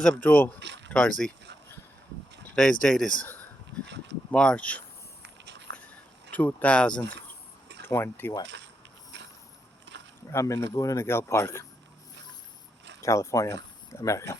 This is Abdul Tarzi. Today's date is March 2021. I'm in Laguna Niguel Park, California, America.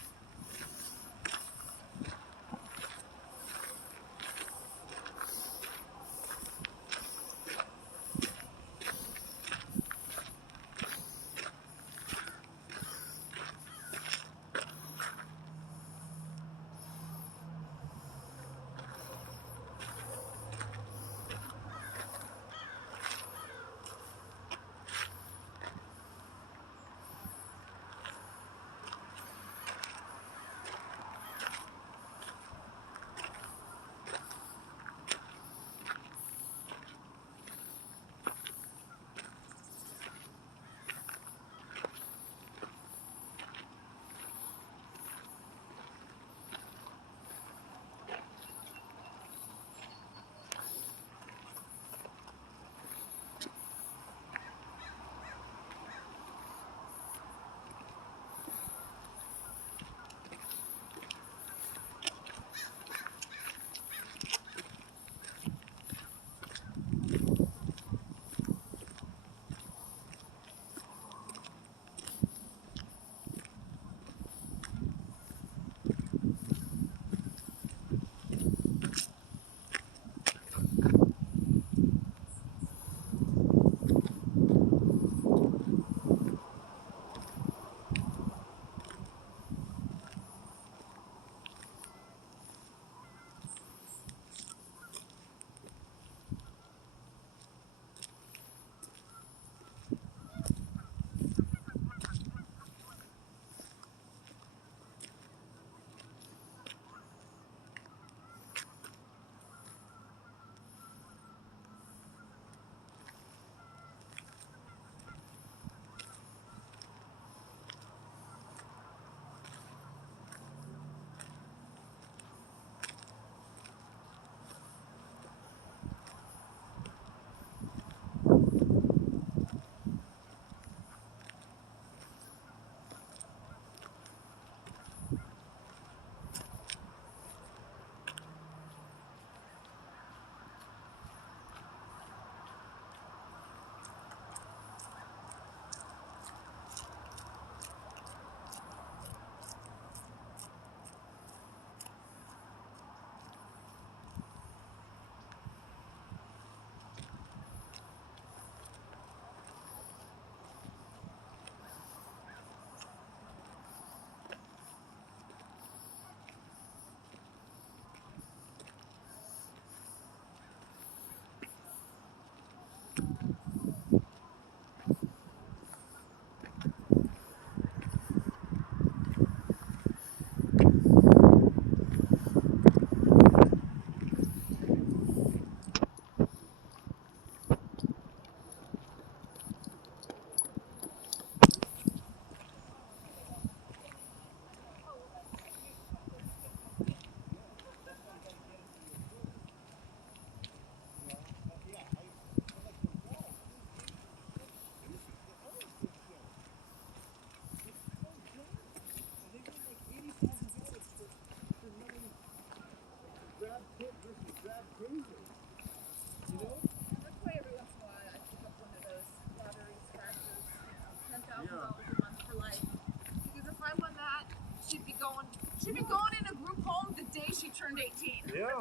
She'd be going in a group home the day she turned 18. Yeah.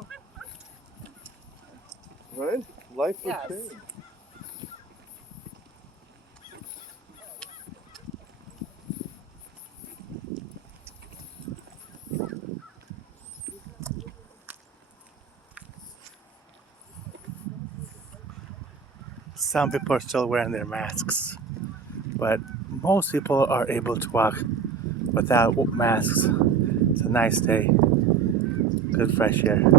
Right? Life would Yes. change. Some people are still wearing their masks, but most people are able to walk without masks. It's a nice day, good fresh air.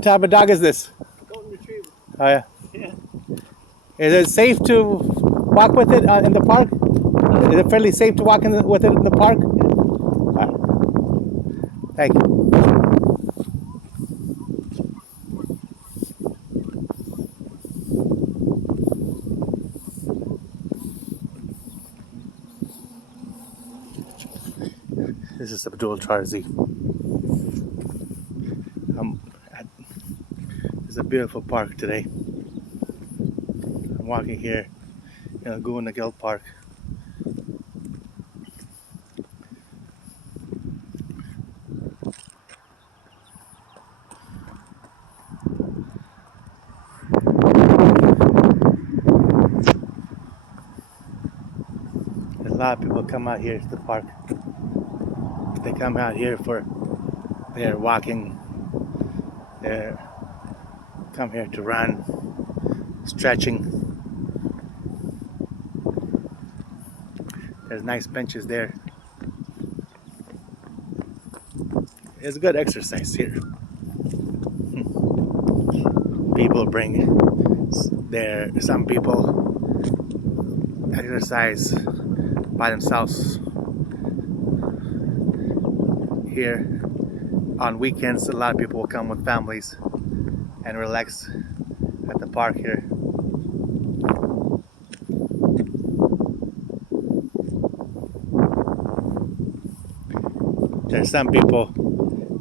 What type of dog is this? Golden Retriever. Oh yeah. Yeah. Is it safe to walk with it in the park? Is it fairly safe to walk with it in the park? Thank you. This is Abdul Tarzi. It's a beautiful park today. I'm walking here in Laguna Niguel Park. A lot of people come out here to the park. They come out here for they're walking, they come here to run, stretching. There's nice benches there. It's good exercise here. People bring some people exercise by themselves. Here on weekends, a lot of people will come with families and relax at the park here. There's some people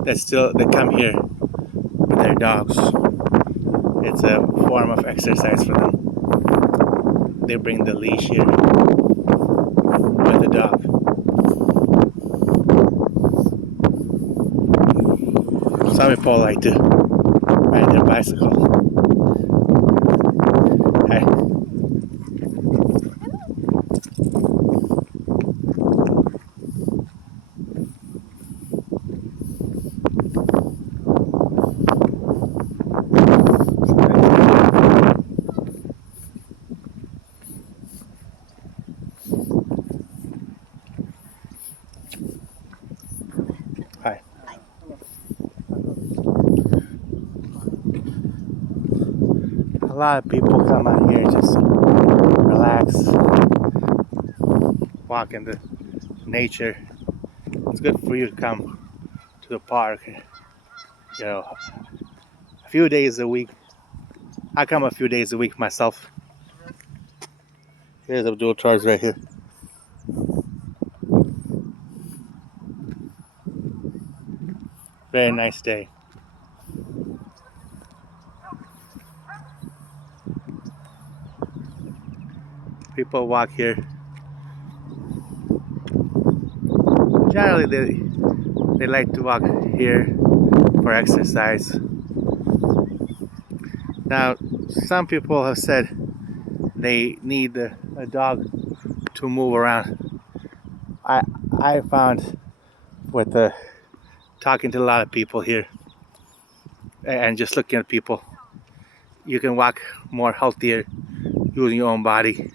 that come here with their dogs. It's a form of exercise for them. They bring the leash here with the dog. Some people like to ride their bicycle. Hi. Hi. A lot of people come out here just to relax, walk in the nature. It's good for you to come to the park, a few days a week. I come a few days a week myself. Here's Abdul Tarzi right here. Very nice day. People walk here. Generally, they like to walk here for exercise. Now, some people have said they need a dog to move around. I found with talking to a lot of people here and just looking at people, you can walk more healthier using your own body.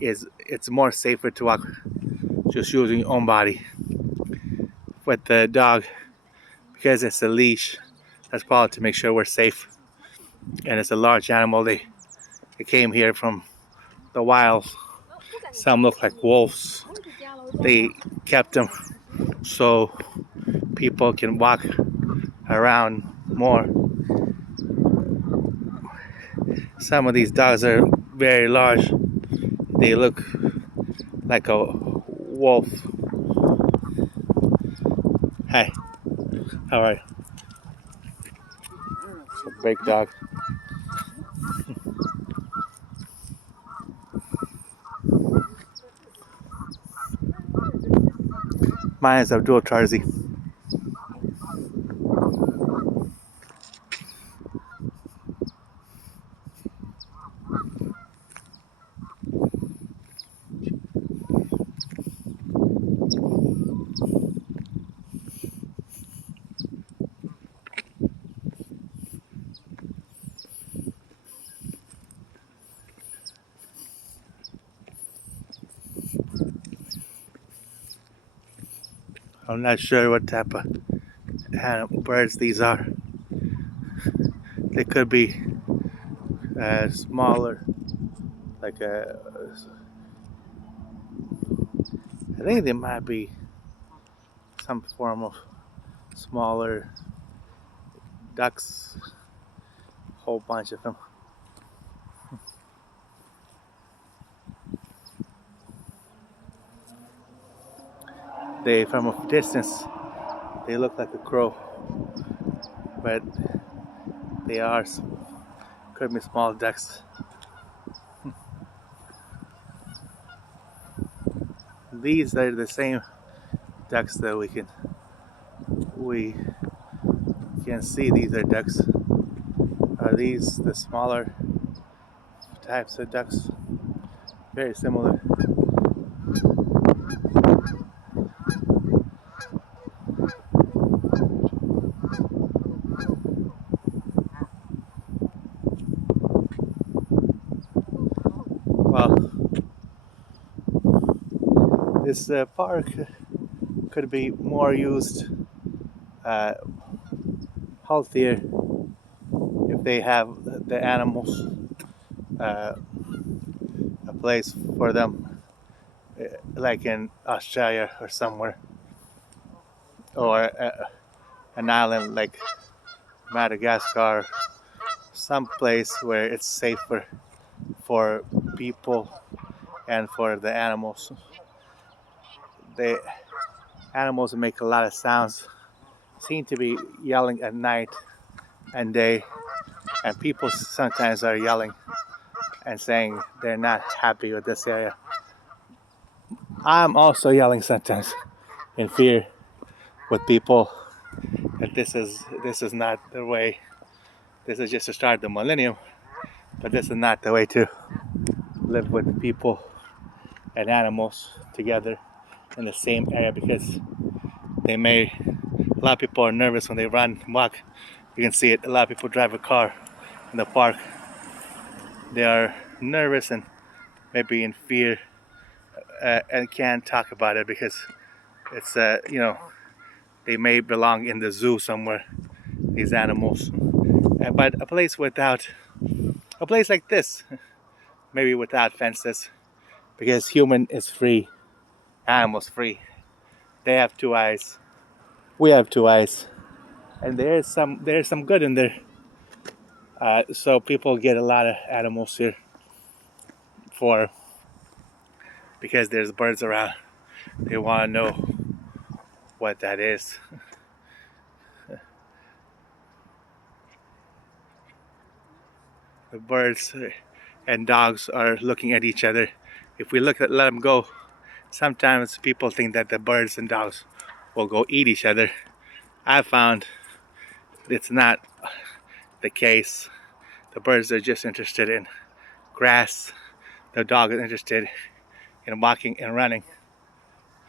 It's more safer to walk just using your own body. With the dog, because it's a leash, that's probably to make sure we're safe. And it's a large animal. They came here from the wild. Some look like wolves. They kept them so people can walk around more. Some of these dogs are very large. They look like a wolf. Hi, how are you? It's a big dog. Mine is Abdul Tarzi. I'm not sure what type of birds these are. They could be smaller, like I think they might be some form of smaller ducks, whole bunch of them. They, from a distance, they look like a crow, but they are could be small ducks. These are the same ducks that we can see. These are ducks. Are these the smaller types of ducks? Very similar. Well, this park could be more used, uh, healthier, if they have the animals, uh, a place for them, like in Australia or somewhere, or an island like Madagascar, some place where it's safer for people and for the animals. The animals make a lot of sounds, seem to be yelling at night and day, and people sometimes are yelling and saying they're not happy with this area. I'm also yelling sometimes in fear with people that this is not the way. This is just to start the millennium, but this is not the way to live with people and animals together in the same area, because they may, a lot of people are nervous when they run and walk. You can see it, a lot of people drive a car in the park. They are nervous and maybe in fear, and can't talk about it because it's they may belong in the zoo somewhere, these animals. But a place like this, maybe without fences, because human is free, animals free. They have two eyes, we have two eyes, and there's some good in there. So people get a lot of animals here for, because there's birds around. They want to know what that is. The birds and dogs are looking at each other. If we let them go, sometimes people think that the birds and dogs will go eat each other. I found it's not the case. The birds are just interested in grass. The dog is interested in walking and running.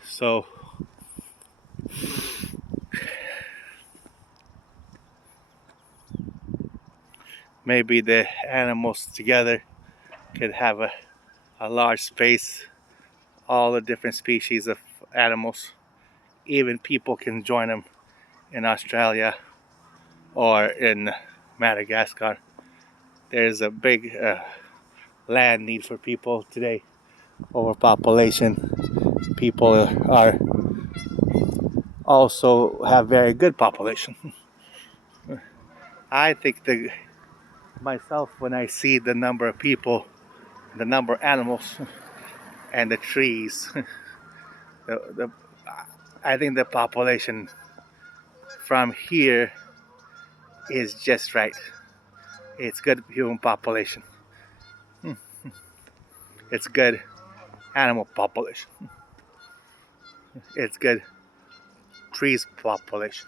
So maybe the animals together could have a large space, all the different species of animals. Even people can join them in Australia or in Madagascar. There's a big land need for people today. Overpopulation. People are also have very good population. I think myself, when I see the number of people, the number of animals, and the trees, the I think the population from here is just right. It's good human population. It's good animal population. It's good trees population.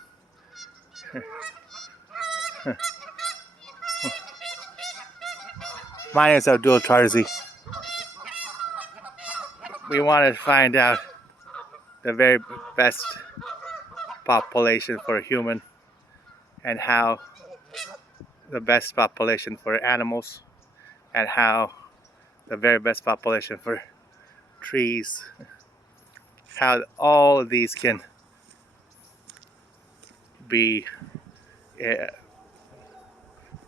My name is Abdul Tarzi. We want to find out the very best population for a human, and how the best population for animals, and how the very best population for trees, how all of these can be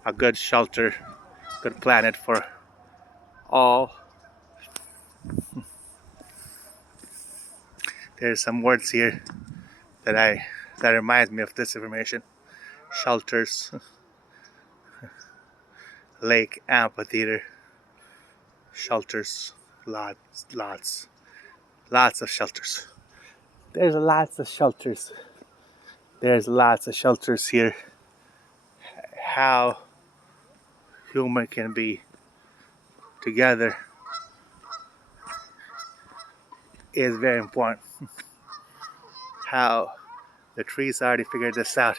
a good shelter, good planet for all. There's some words here that reminds me of this information. Shelters, lake, amphitheater, shelters, lots of shelters. There's lots of shelters. There's lots of shelters here. How human can be together is very important. How the trees already figured this out.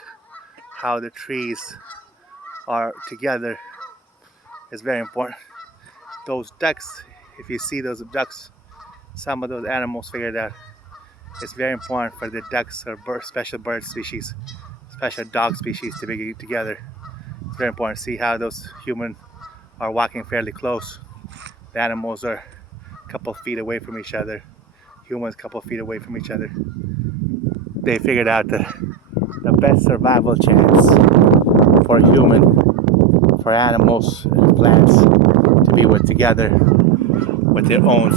How the trees are together is very important. Those ducks, if you see those ducks, some of those animals figured out. It's very important for the ducks or special bird species, special dog species to be together. It's very important to see how those humans are walking fairly close. The animals are a couple feet away from each other. Humans a couple feet away from each other. They figured out the best survival chance for human, for animals and plants to be together with their own.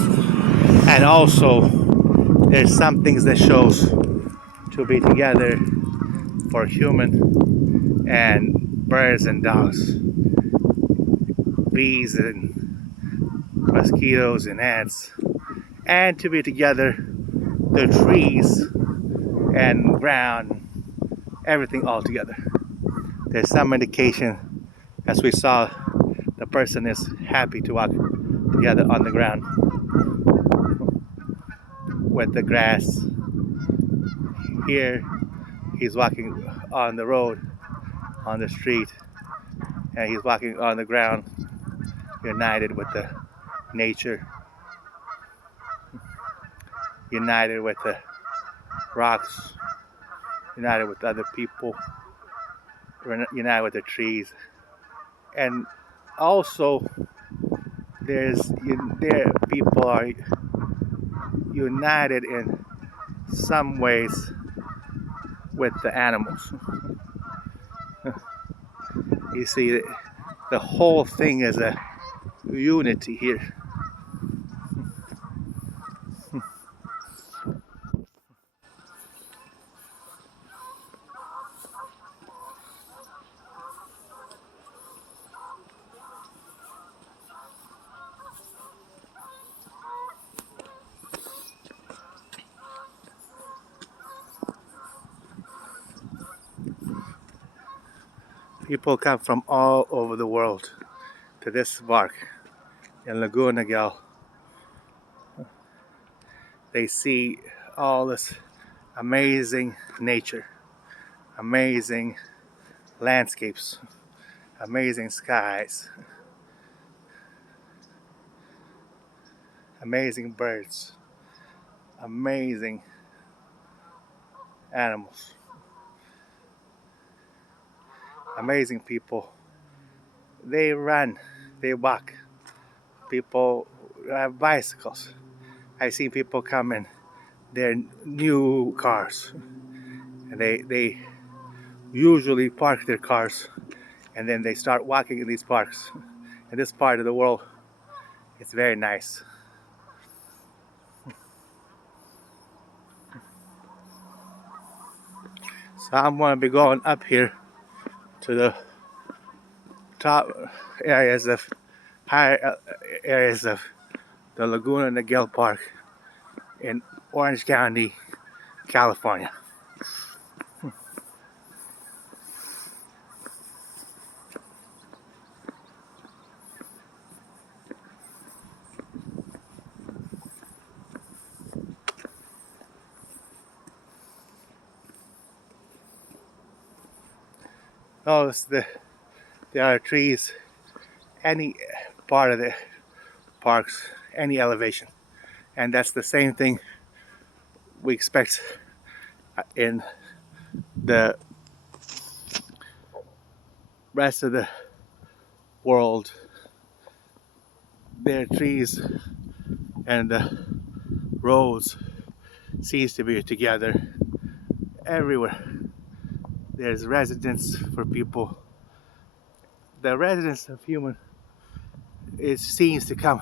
And also there's some things that shows to be together for human and birds and dogs, bees and mosquitoes and ants, and to be together the trees and ground, everything all together. There's some indication, as we saw, the person is happy to walk together on the ground with the grass. Here he's walking on the road, on the street, and he's walking on the ground, united with the nature, united with the rocks, united with other people, united with the trees. And also there people are united in some ways with the animals. You see, the whole thing is a unity here. People come from all over the world to this park in Laguna Niguel. They see all this amazing nature, amazing landscapes, amazing skies, amazing birds, amazing animals, amazing people. They run, they walk. People have bicycles. I see people come in their new cars, and they usually park their cars, and then they start walking in these parks. In this part of the world, it's very nice. So I'm going to be going up here to the top areas of higher areas of the Laguna Niguel Park in Orange County, California. Notice there are trees any part of the parks, any elevation, and that's the same thing we expect in the rest of the world. There are trees and the roads seems to be together everywhere. There's residence for people. the residents of Human, it seems to come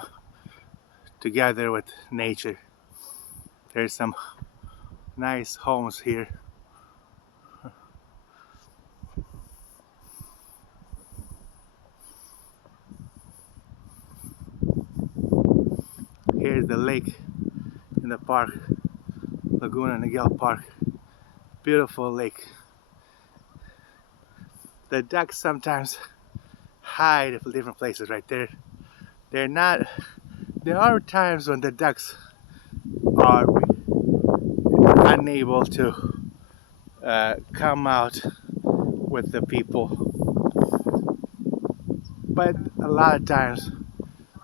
together with nature. There's some nice homes here. Here's the lake in the park, Laguna Niguel Park. Beautiful lake. The ducks sometimes hide in different places right there. They're not, there are times when the ducks are unable to come out with the people. But a lot of times,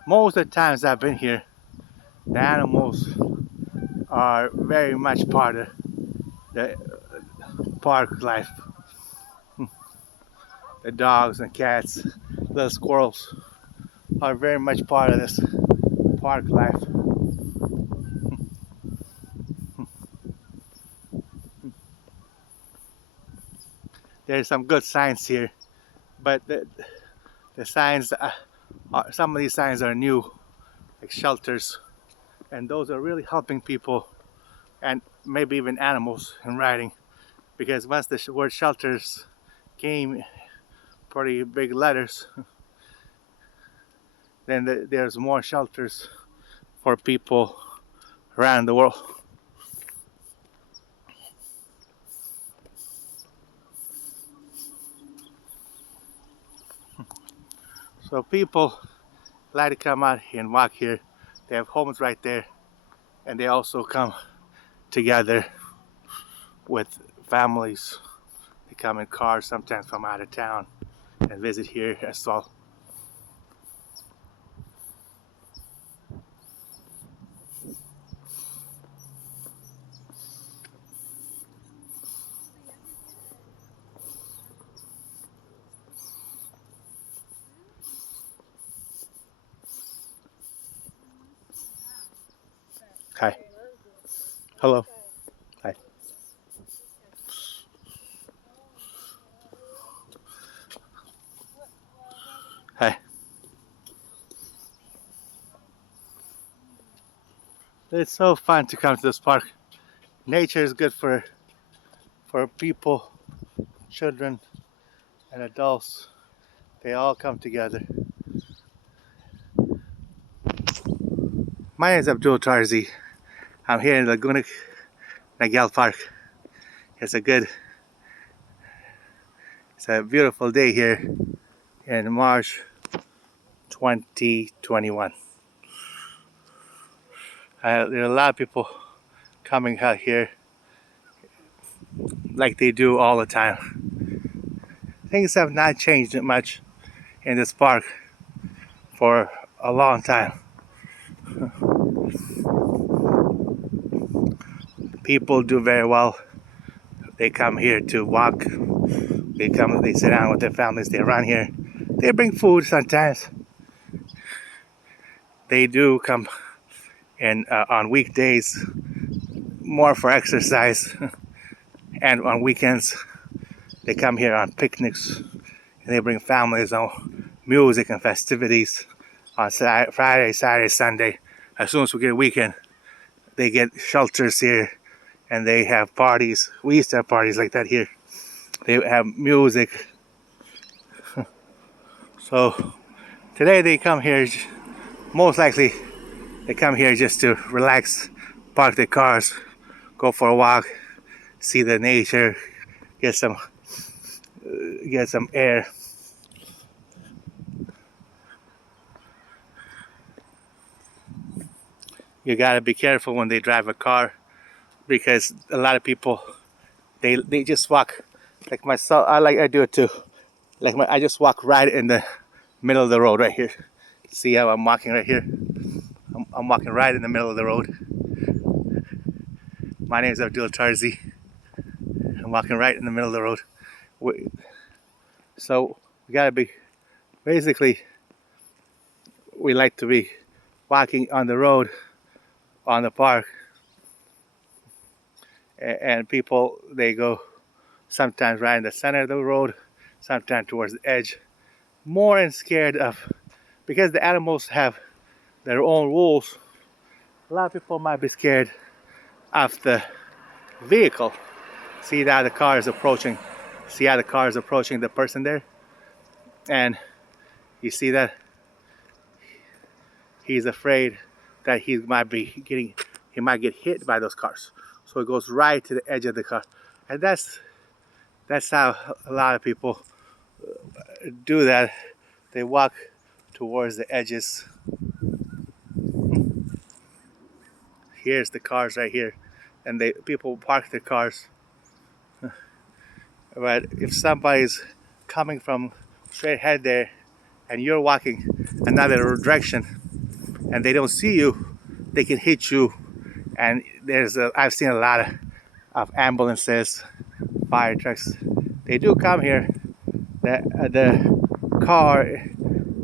most of the times I've been here, the animals are very much part of the park life. The dogs and cats, little squirrels are very much part of this park life. There's some good signs here, but the signs, some of these signs are new, like shelters, and those are really helping people and maybe even animals in riding, because once the word shelters came pretty big letters, then there's more shelters for people around the world. So people like to come out and walk here. They have homes right there, and they also come together with families. They come in cars sometimes from out of town and visit here as well. Hi. Hello. Hi. Hi. It's so fun to come to this park. Nature is good for people, children, and adults. They all come together. My name is Abdul Tarzi. I'm here in Laguna Niguel Park. It's a beautiful day here in March 2021. There are a lot of people coming out here like they do all the time. Things have not changed much in this park for a long time. People do very well. They come here to walk. They sit down with their families. They run here. They bring food sometimes. They do come in on weekdays, more for exercise, and on weekends they come here on picnics, and they bring families on music and festivities on Friday, Saturday, Sunday. As soon as we get a weekend, they get shelters here, and they have parties. We used to have parties like that here. They have music. So today they come here, most likely they come here just to relax, park their cars, go for a walk, see the nature, get some air. You gotta be careful when they drive a car, because a lot of people they just walk, like myself. I do it too. I just walk right in the middle of the road right here. See how I'm walking right here? I'm walking right in the middle of the road. My name is Abdul Tarzi. I'm walking right in the middle of the road. So we gotta be, basically, we like to be walking on the road, on the park, and people, they go sometimes right in the center of the road, sometimes towards the edge. more and scared of, because the animals have their own rules. A lot of people might be scared of the vehicle. See that the car is approaching. See how the car is approaching the person there? And you see that he's afraid that he might get hit by those cars. So he goes right to the edge of the car. And that's how a lot of people do that. They walk towards the edges. Here's the cars right here. And people park their cars. But if somebody's coming from straight ahead there and you're walking another direction and they don't see you, they can hit you. And I've seen a lot of ambulances, fire trucks. They do come here. The car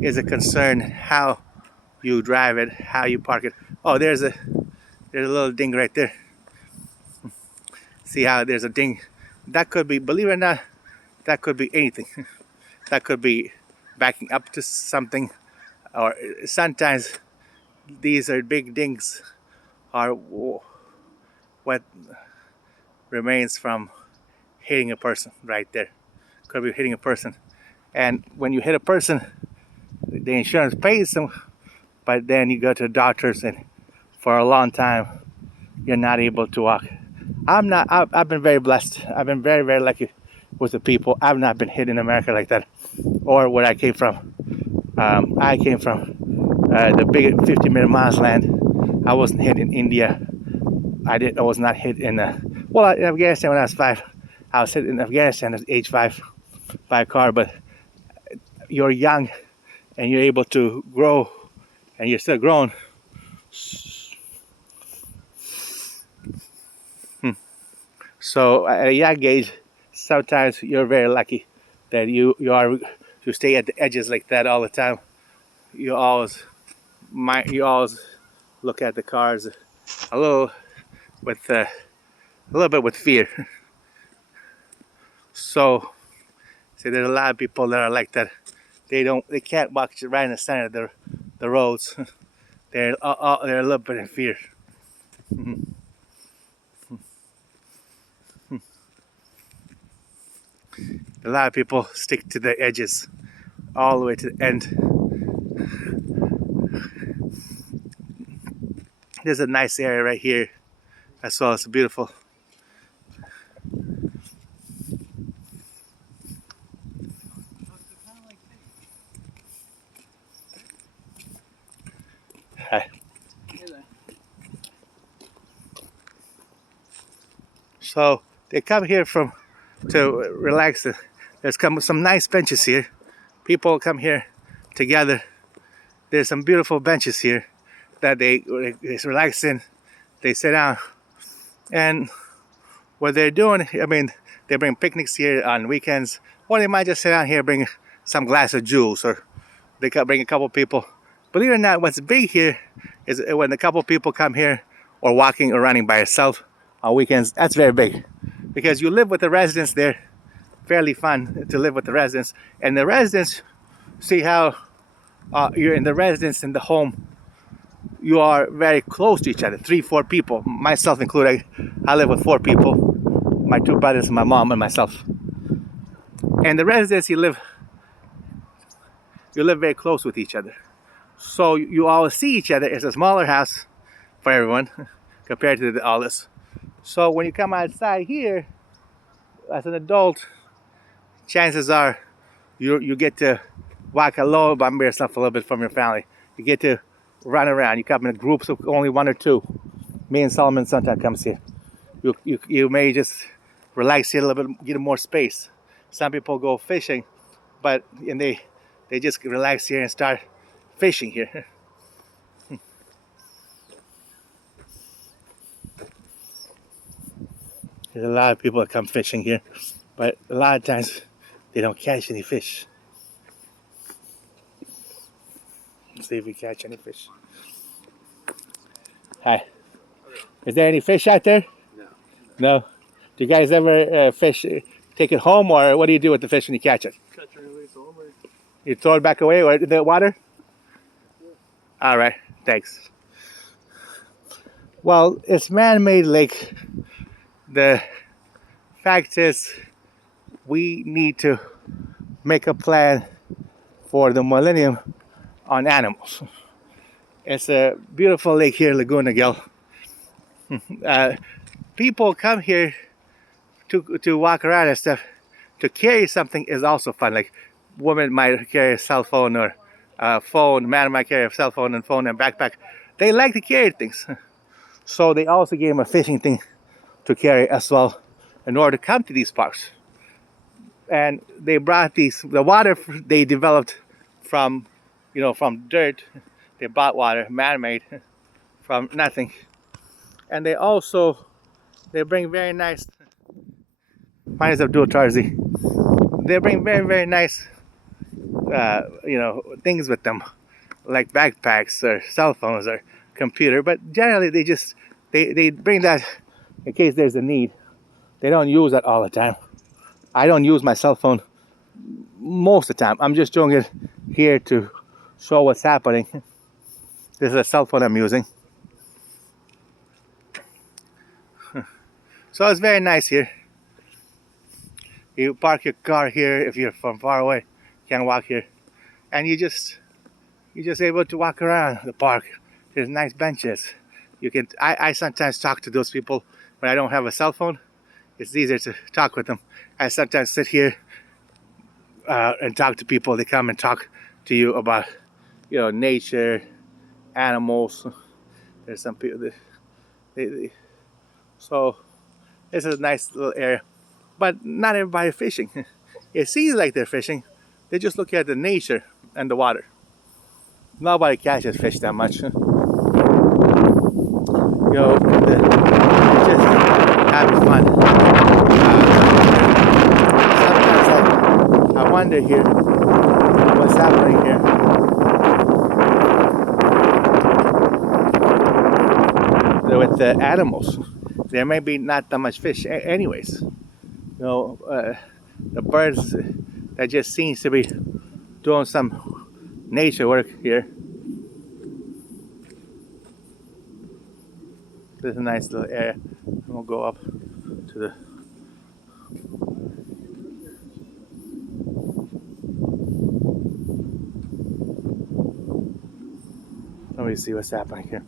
is a concern, how you drive it, how you park it. Oh, there's a little ding right there. See how there's a ding? That could be, believe it or not, that could be anything. That could be backing up to something, or sometimes these are big dings are what remains from hitting a person right there. Could be hitting a person. And when you hit a person, the insurance pays them, but then you go to the doctors and for a long time you're not able to walk. I've been very blessed. I've been very, very lucky with the people. I've not been hit in America like that, or where I came from. I came from the big 50 million miles land. I wasn't hit in India. I was not hit in in Afghanistan when I was 5. I was hit in Afghanistan at age 5 by a car. But you're young and you're able to grow, and you're still growing. So at a young age, sometimes you're very lucky that you stay at the edges like that all the time. You always look at the cars a little bit with fear. So, see, there's a lot of people that are like that. They can't walk right in the center of the roads. They're a little bit in fear. A lot of people stick to the edges all the way to the end. There's a nice area right here as well. It's beautiful. Hi. So they come here to relax. There's some nice benches here. People come here together. There's some beautiful benches here that they relax in. They sit down, and what they're doing, I mean, they bring picnics here on weekends, or they might just sit down here, bring some glass of juice, or they can bring a couple people. Believe it or not, what's big here is when a couple people come here, or walking or running by yourself on weekends. That's very big, because you live with the residents there. Fairly fun to live with the residents, and the residents see how you're in the residence in the home. You are very close to each other, 3-4 people, myself included. I live with 4 people, my 2 brothers, my mom, and myself. And the residents, you live very close with each other, so you always see each other. It's a smaller house for everyone compared to all this. So when you come outside here as an adult, chances are you get to walk alone by yourself a little bit from your family. You get to run around. You come in groups of only 1 or 2. Me and Solomon sometimes comes here. You may just relax here a little bit, get more space. Some people go fishing, and they just relax here and start fishing here. There's a lot of people that come fishing here, but a lot of times they don't catch any fish. Let's see if we catch any fish. Hi. Is there any fish out there? No. No? Do you guys ever fish, take it home, or what do you do with the fish when you catch it? Catch and release only. You throw it back away or the water? All right, thanks. Well, it's man-made lake. The fact is, we need to make a plan for the millennium on animals. It's a beautiful lake here, Laguna Niguel. People come here to walk around and stuff. To carry something is also fun. Like, women might carry a cell phone or a phone. Man might carry a cell phone and backpack. They like to carry things, so they also gave them a fishing thing to carry as well, in order to come to these parks. And they brought the water they developed from, from dirt. They bought water, man-made, from nothing. And they bring very nice. Mine is Abdul Tarzi. They bring very, very nice, things with them, like backpacks or cell phones or computer. But generally, they bring that in case there's a need. They don't use that all the time. I don't use my cell phone most of the time. I'm just doing it here to show what's happening. This is a cell phone I'm using. So it's very nice here. You park your car here if you're from far away. You can walk here, and you're just able to walk around the park. There's nice benches. You can. I sometimes talk to those people when I don't have a cell phone. It's easier to talk with them. I sometimes sit here and talk to people. They come and talk to you about, nature, animals. There's some people that so this is a nice little area. But not everybody fishing. It seems like they're fishing. They just look at the nature and the water. Nobody catches fish that much. Just having fun. Sometimes I wonder here what's happening here. With the animals, there may be not that much fish anyways. The birds that just seems to be doing some nature work here. This is a nice little area. We'll go up to the. Let me see what's happening here.